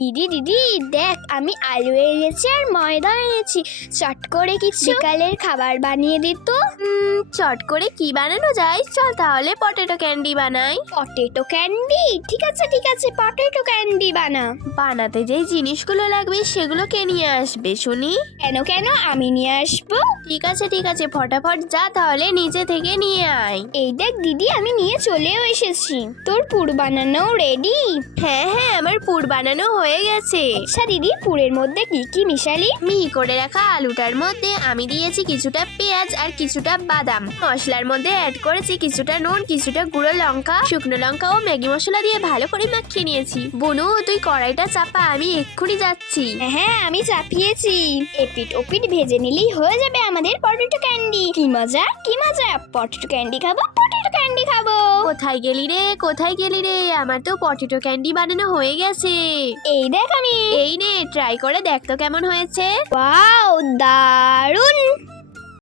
দিদি দিদি দেখ, আমি আলু এনেছি আর ময়দা এনেছি, চট করে কিছু বিকালের খাবার বানিয়ে দিত। চট করে কি বানানো যায়? চল তাহলে পটেটো ক্যান্ডি বানাই। Potato candy? ঠিক আছে পটেটো ক্যান্ডি বানাতে যেই জিনিসগুলো লাগবে সেগুলো কে নিয়ে আসবে শুনি? কেন আমি নিয়ে আসবো। ঠিক আছে ফটাফট যা তাহলে নিচে থেকে নিয়ে আয়। এই দেখ দিদি, আমি নিয়ে চলেও এসেছি। তোর পুর বানানো রেডি? হ্যাঁ আমার পুর বানানো হয়ে গেছে। আচ্ছা দিদি, পুরের মধ্যে কি কি মিশালি? মিহি করে রাখা আলুটার মধ্যে আমি দিয়েছি কিছুটা পেঁয়াজ আর কিছুটা বাদাম। মশলার মধ্যে অ্যাড করেছি কিছুটা নুন, কিছুটা গুঁড়ো লঙ্কা, শুকনো লঙ্কা ও ম্যাগি মশলা দিয়ে ভালো করে মাখিয়ে নিয়েছি। বনু তুই কড়াইটা চাপা, আমি এক্ষুনি যাচ্ছি। হ্যাঁ আমি চাপিয়েছি। এপিট ওপিট ভেজে নিলেই হয়ে যাবে আমাদের পটেটো ক্যান্ডি। কি মজা পটেটো ক্যান্ডি খাবো। কোথায় গেলি রে? আমার তো পটেটো ক্যান্ডি বানানো হয়ে গেছে। এই দেখ, আমি এই নে ট্রাই করে দেখ তো কেমন হয়েছে। ওয়াও,